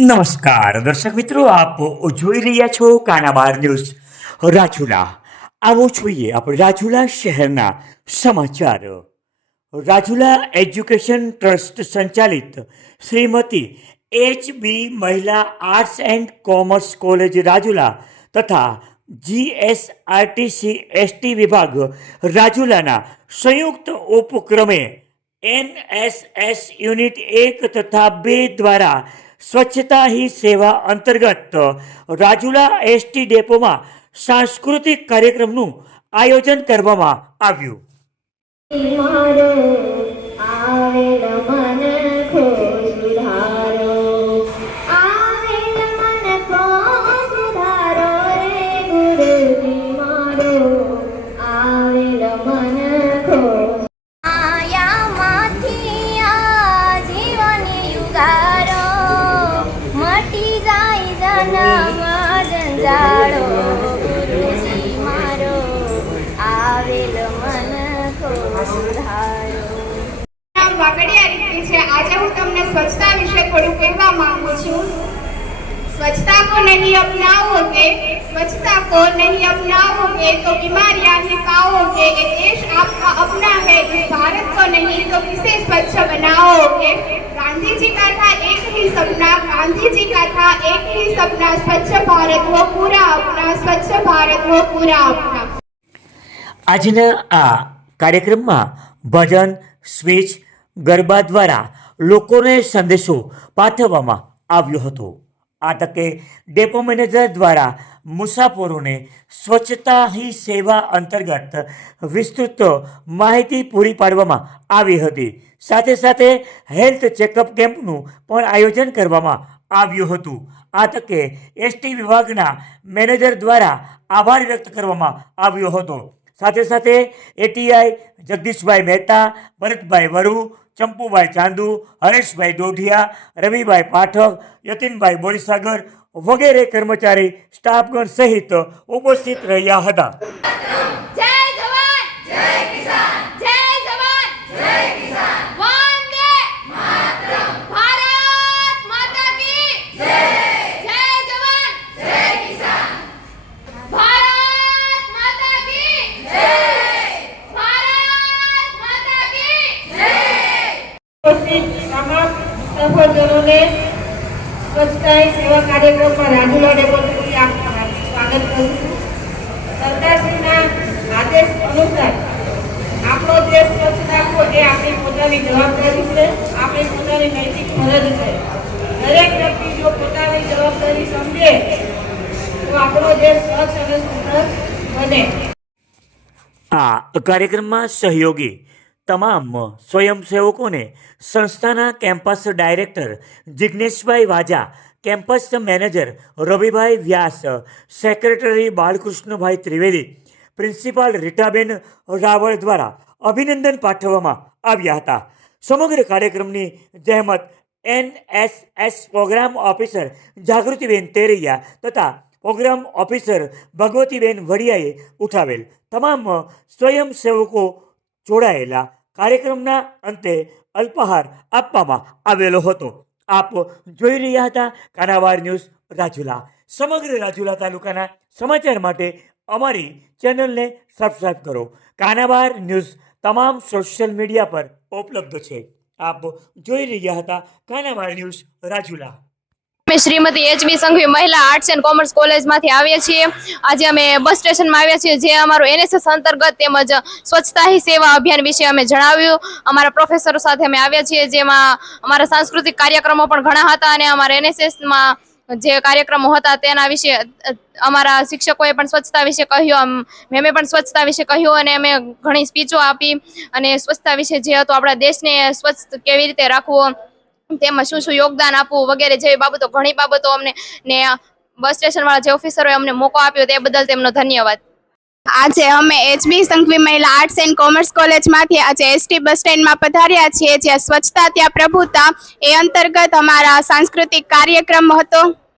નમસ્કાર, દર્શક મિત્રો, આપ જોઈ રહ્યા છો કાનાબાર ન્યૂઝ. રાજુલા, આવો જોઈએ આપણે રાજુલા શહેરના સમાચાર. રાજુલા એજ્યુકેશન ટ્રસ્ટ સંચાલિત શ્રીમતી એચ બી મહિલા arts and commerce college Rajula તથા જીએસઆરટીસી એસટી વિભાગ રાજુલાના સંયુક્ત ઉપક્રમે એનએસએસ યુનિટ એક તથા બે દ્વારા સ્વચ્છતા હી સેવા અંતર્ગત રાજુલા એસટી ડેપોમાં સાંસ્કૃતિક કાર્યક્રમનું આયોજન કરવામાં આવ્યું. ઉજાળો, ગુરુજી મારો, આવેલ મન કો સુધારો વાગડિયા રીતે છે. આજે હું તમને સ્વચ્છતા વિશે થોડું કહેવા માંગુ છું. को नहीं अपनाओगे स्वच्छता को नहीं अपनाओगे तो बीमारियां ही पाओगे ये देश आपका अपना है इस भारत को नहीं तो किसे स्वच्छ बनाओगे गांधी जी का था एक ही सपना गांधी जी का था एक ही सपना स्वच्छ भारत वो पूरा अपना स्वच्छ भारत वो पूरा अपना આજના આ કાર્યક્રમમાં ભજન સ્પીચ ગરબા દ્વારા લોકોને સંદેશો પાઠવવામાં આવ્યો હતો આ તકે ડેપો મેનેજર દ્વારા મુસાફરોને સ્વચ્છતા હી સેવા અંતર્ગત વિસ્તૃત માહિતી પૂરી પાડવામાં આવી હતી. સાથે સાથે હેલ્થ ચેકઅપ કેમ્પનું પણ આયોજન કરવામાં આવ્યું હતું. આ તકે એસટી વિભાગના મેનેજર દ્વારા આભાર વ્યક્ત કરવામાં આવ્યો હતો. સાથે સાથે એટીઆઈ જગદીશભાઈ મહેતા, ભરતભાઈ વરુ, ચંપુભાઈ ચાંદુ, હરેશભાઈ દોઢિયા, રવિભાઈ પાઠક, યતિનભાઈ બોરીસાગર વગેરે કર્મચારી, સ્ટાફગણ સહિત ઉપસ્થિત રહ્યા હતા જય જવાન જય કિસાન જય જવાન જય કિસાન વંદે માતરમ ભારત માતા કી જય જય જવાન જય કિસાન ભારત માતા કી જય ભારત માતા કી જય ઉપસ્થિત તમામ સફરજનોને સ્વચ્છતા સેવા કાર્યક્રમમાં રાજુલા હાર્દિક સ્વાગત કરું છું. સરકારશ્રીના આદેશ અનુસાર આપણો દેશ સ્વચ્છ રાખવો એ આપણી પોતાની જવાબદારી છે, આપણી પોતાની નૈતિક ફરજ છે. દરેક વ્યક્તિ જો પોતાની જવાબદારી સમજે, તો આપણો દેશ સ્વચ્છ અને સુંદર બને. આ કાર્યક્રમમાં સહયોગી તમામ સ્વયંસેવકોને સંસ્થાના campus director Jigneshbhai Vaja, campus manager Ravibhai Vyas, secretary Balkrishnabhai Trivedi, principal Ritaben Raval દ્વારા અભિનંદન પાઠવવામાં આવ્યા હતા. સમગ્ર કાર્યક્રમની જહેમત NSS programme officer Jagrutiben Teraiya તથા પ્રોગ્રામ ઓફિસર ભગવતીબેન વડિયાએ ઉઠાવેલ. તમામ સ્વયંસેવકો જોડાયેલા કાર્યક્રમના અંતે અલ્પાહાર આપવામાં આવેલો હતો. આપ જોઈ રહ્યા હતા કાનાવાર ન્યૂઝ રાજુલા. સમગ્ર રાજુલા તાલુકાના સમાચાર માટે અમારી ચેનલને સબસ્ક્રાઈબ કરો. કાનાવાર ન્યૂઝ તમામ સોશિયલ મીડિયા પર ઉપલબ્ધ છે. આપ જોઈ રહ્યા હતા કાનાવાર ન્યૂઝ રાજુલા. અમે શ્રીમતી એચબી સંઘવી મહિલા આર્ટ્સ એન્ડ કોમર્સ કોલેજમાંથી આવીએ છીએ. આજે અમે બસ સ્ટેશનમાં આવ્યા છીએ, જે અમારું એનએસએસ અંતર્ગત તેમજ સ્વચ્છતા હી સેવા અભિયાન વિશે અમે જણાવ્યું. અમારા પ્રોફેસરો સાથે અમે આવ્યા છીએ, જેમાં અમારા સાંસ્કૃતિક કાર્યક્રમો પણ ઘણા હતા અને અમારા એનએસએસમાં જે કાર્યક્રમો હતા તેના વિશે, અમારા શિક્ષકોએ પણ સ્વચ્છતા વિશે કહ્યું મેમે પણ સ્વચ્છતા વિશે કહ્યું અને અમે ઘણી સ્પીચો આપી. અને સ્વચ્છતા વિશે જે હતું, આપણા દેશને સ્વચ્છ કેવી રીતે રાખવો તેમાં શું શું યોગદાન આપવું વગેરે જેવી બાબતો, ઘણી બાબતો અમને ને બસ સ્ટેશન વાળા જે ઓફિસરોએ અમને મોકો આપ્યો તે બદલ તેમનો ધન્યવાદ. આજે અમે એચબી સંઘવી મહિલા આર્ટ્સ એન્ડ કોમર્સ કોલેજમાંથી આજે એસટી બસ સ્ટેન્ડમાં પધાર્યા છીએ. જ્યાં સ્વચ્છતા, ત્યાં પ્રભુતા, એ અંતર્ગત અમારા સાંસ્કૃતિક કાર્યક્રમ હતો.